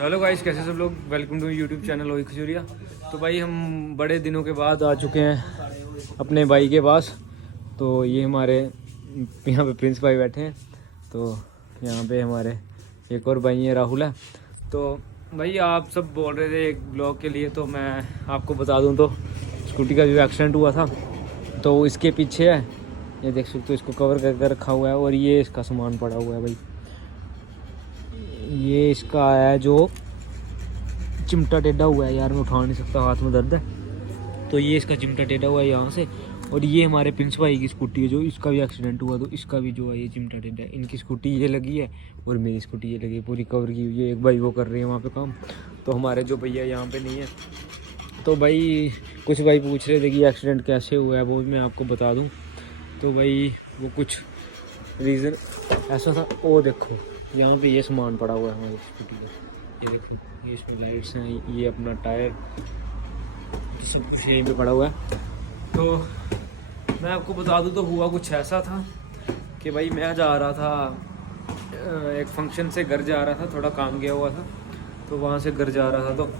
Hello guys, कैसे सब लोग। वेलकम टू यूट्यूब चैनल ओई खजूरिया। तो भाई हम बड़े दिनों के बाद आ चुके हैं अपने भाई के पास। तो ये हमारे यहाँ पे प्रिंस भाई बैठे हैं। तो यहाँ पे हमारे एक और भाई हैं, राहुल है। तो भाई आप सब बोल रहे थे एक ब्लॉग के लिए, तो मैं आपको बता दूँ तो स्कूटी का जो एक्सीडेंट हुआ था तो इसके पीछे है, ये देख सकते हो, इसको कवर करके रखा हुआ है। और ये इसका सामान पड़ा हुआ है भाई, ये इसका है जो चिमटा टेढ़ा हुआ है। यार मैं उठा नहीं सकता, हाथ में दर्द है। तो ये इसका चिमटा टेढ़ा हुआ है यहाँ से। और ये हमारे प्रिंस भाई की स्कूटी है, जो इसका भी एक्सीडेंट हुआ तो इसका भी जो है ये चिमटा टेढ़ा है। इनकी स्कूटी ये लगी है और मेरी स्कूटी ये लगी है, पूरी कवर की हुई है। एक भाई वो कर रहे हैं वहाँ पे काम, तो हमारे जो भैया यहाँ पे नहीं है। तो भाई कुछ भाई पूछ रहे थे कि एक्सीडेंट कैसे हुआ है, वो भी मैं आपको बता दूँ। तो भाई वो कुछ रीज़न ऐसा था। वो देखो यहाँ पे ये सामान पड़ा हुआ है हमारी स्कूटी में, ये देखो, ये इसमें लाइट्स हैं, ये अपना टायर, सब कुछ यहीं पे पड़ा हुआ है। तो मैं आपको बता दूं तो हुआ कुछ ऐसा था कि भाई मैं जा रहा था एक फंक्शन से घर जा रहा था, थोड़ा काम गया हुआ था। तो वहाँ से घर जा रहा था, तो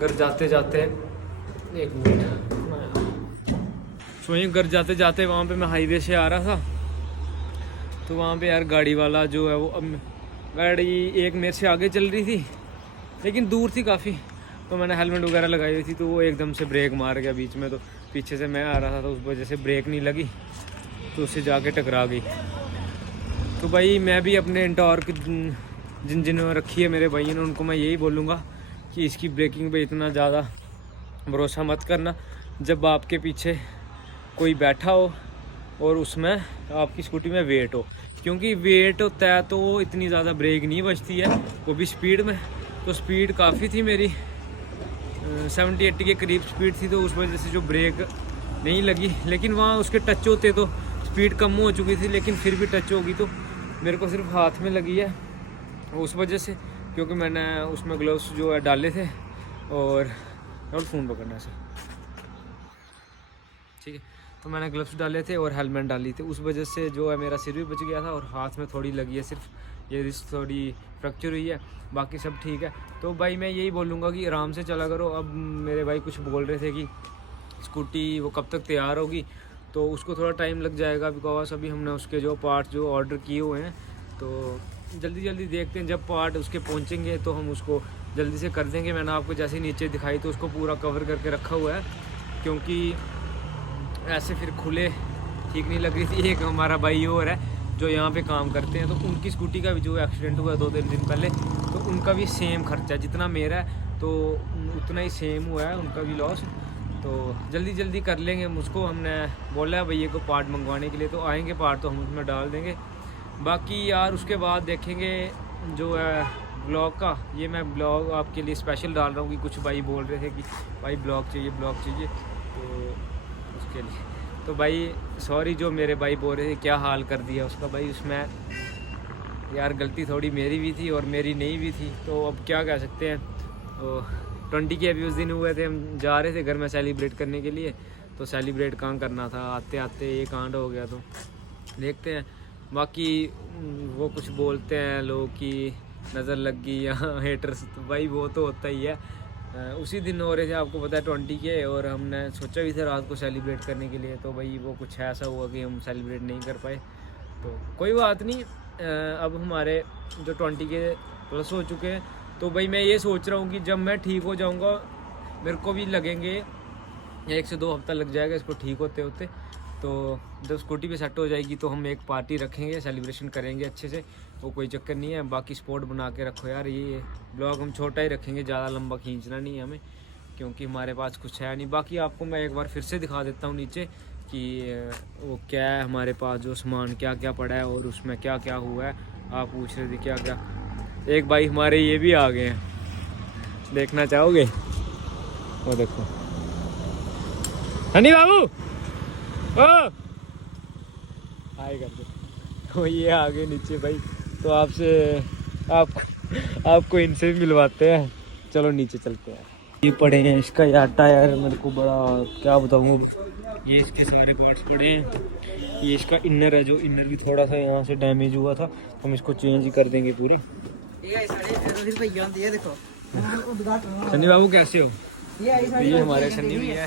घर जाते जाते एक मिनट, सोई घर जाते जाते वहाँ पे मैं हाईवे से आ रहा था। तो वहाँ पे यार गाड़ी वाला जो है वो, अब गाड़ी एक मेरे से आगे चल रही थी लेकिन दूर थी काफ़ी। तो मैंने हेलमेट वगैरह लगाई हुई थी, तो वो एकदम से ब्रेक मार गया बीच में। तो पीछे से मैं आ रहा था, तो उस वजह से ब्रेक नहीं लगी, तो उससे जाके टकरा गई। तो भाई मैं भी अपने टॉर्क जिन्होंने रखी है मेरे भाइयों ने, उनको मैं यही बोलूँगा कि इसकी ब्रेकिंग पे इतना ज़्यादा भरोसा मत करना। जब आपके पीछे कोई बैठा हो और उसमें आपकी स्कूटी में वेट हो, क्योंकि वेट होता है तो इतनी ज़्यादा ब्रेक नहीं बचती है, वो भी स्पीड में। तो स्पीड काफ़ी थी मेरी, 70-80 के करीब स्पीड थी, तो उस वजह से जो ब्रेक नहीं लगी। लेकिन वहाँ उसके टच होते तो स्पीड कम हो चुकी थी, लेकिन फिर भी टच होगी तो मेरे को सिर्फ हाथ में लगी है उस वजह से, क्योंकि मैंने उसमें ग्लव्स जो है डाले थे। और फ़ोन पकड़ना से ठीक है, तो मैंने ग्लव्स डाले थे और हेलमेट डाली थी, उस वजह से जो है मेरा सिर भी बच गया था और हाथ में थोड़ी लगी है, सिर्फ ये रिस्ट थोड़ी फ्रैक्चर हुई है, बाकी सब ठीक है। तो भाई मैं यही बोलूँगा कि आराम से चला करो। अब मेरे भाई कुछ बोल रहे थे कि स्कूटी वो कब तक तैयार होगी, तो उसको थोड़ा टाइम लग जाएगा, बिकॉज अभी हमने उसके जो पार्ट जो ऑर्डर किए हुए हैं, तो जल्दी जल्दी देखते हैं, जब पार्ट उसके पहुँचेंगे तो हम उसको जल्दी से कर देंगे। मैंने आपको जैसे ही नीचे दिखाई तो उसको पूरा कवर करके रखा हुआ है, क्योंकि ऐसे फिर खुले ठीक नहीं लग रही थी। एक हमारा भाई और है जो यहाँ पे काम करते हैं, तो उनकी स्कूटी का भी जो एक्सीडेंट हुआ 2-3 दिन पहले, तो उनका भी सेम खर्चा जितना मेरा है, तो उतना ही सेम हुआ है उनका भी लॉस। तो जल्दी जल्दी कर लेंगे। मुझको हमने बोला है भैया को पार्ट मंगवाने के लिए, तो आएंगे पार्ट तो हम उसमें डाल देंगे। बाकी यार उसके बाद देखेंगे जो है ब्लॉग का। ये मैं ब्लॉग आपके लिए स्पेशल डाल रहा हूँ कि कुछ भाई बोल रहे थे कि भाई ब्लॉग चाहिए, तो उसके लिए तो भाई सॉरी, जो मेरे भाई बोल रहे थे क्या हाल कर दिया उसका। भाई उसमें यार गलती थोड़ी मेरी भी थी और मेरी नहीं भी थी, तो अब क्या कह सकते हैं। तो 20 के अभी उस दिन हुए थे, हम जा रहे थे घर में सेलिब्रेट करने के लिए, तो सेलिब्रेट कहाँ करना था, आते आते ये कांड हो गया। तो देखते हैं। बाकी वो कुछ बोलते हैं लोग कि नज़र लग गई यहाँ हेटर्स, तो भाई वो तो होता ही है। उसी दिन हो रहे थे, आपको पता है 20 के, और हमने सोचा भी था रात को सेलिब्रेट करने के लिए, तो भाई वो कुछ ऐसा हुआ कि हम सेलिब्रेट नहीं कर पाए। तो कोई बात नहीं, अब हमारे जो 20 के प्लस हो चुके हैं, तो भाई मैं ये सोच रहा हूँ कि जब मैं ठीक हो जाऊँगा, मेरे को भी लगेंगे 1 से 2 हफ्ता लग जाएगा इसको ठीक होते होते। तो जब स्कूटी पे सेट हो जाएगी तो हम एक पार्टी रखेंगे, सेलिब्रेशन करेंगे अच्छे से, वो कोई चक्कर नहीं है। बाकी स्पॉट बना के रखो यार, ये ब्लॉग हम छोटा ही रखेंगे, ज़्यादा लंबा खींचना नहीं है हमें, क्योंकि हमारे पास कुछ है नहीं। बाकी आपको मैं एक बार फिर से दिखा देता हूँ नीचे कि वो क्या है हमारे पास, जो सामान क्या क्या पड़ा है और उसमें क्या क्या हुआ है। आप पूछ रहे थे क्या क्या। एक भाई हमारे ये भी आ गए हैं, देखना चाहोगे? वो देखो, हनी बाबू ओ हाय कर दो। तो ये आ गए नीचे भाई, तो आपको इनसे भी मिलवाते हैं। चलो नीचे चलते हैं। ये पड़े हैं इसका यार टायर, मेरे को बड़ा क्या बताऊँ, ये इसके सारे पार्ट्स पड़े हैं। ये इसका इनर है, जो इनर भी थोड़ा सा यहाँ से डैमेज हुआ था, हम इसको चेंज कर देंगे पूरा। देखो सन्नी बाबू कैसे हो? ये हमारे सन्नी भी है।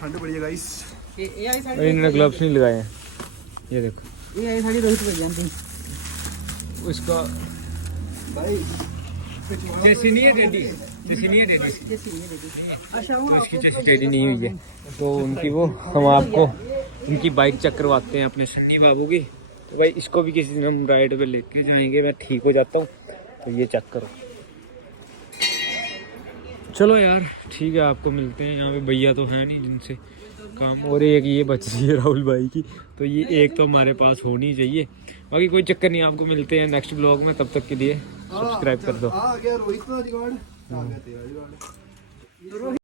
ठंड पड़ी है गाइस। और इन्होंने ग्लव्स नहीं लगाए हैं, ये देखो। ये आई साड़ी रोहित भैया थी उसका भाई जैसी नहीं है टेडी, जैसी नहीं है टेडी, अच्छा वो इसकी जैसी टेडी नहीं हुई है। तो उनकी वो हम आपको उनकी बाइक चेक करवाते हैं अपने सन्नी बाबू की। तो भाई इसको भी किसी दिन हम राइड पे लेके जाएंगे, मैं ठीक हो जाता हूँ। तो ये चेक करो। चलो यार ठीक है, आपको मिलते हैं। यहाँ पे भैया तो है नहीं जिनसे काम, और एक ये बच रही है राहुल भाई की, तो ये एक तो हमारे पास होनी चाहिए। बाकी कोई चक्कर नहीं, आपको मिलते हैं नेक्स्ट ब्लॉग में। तब तक के लिए सब्सक्राइब कर दो। आ गया रोहित का जुगाड़, आ गया तेरा जुगाड़।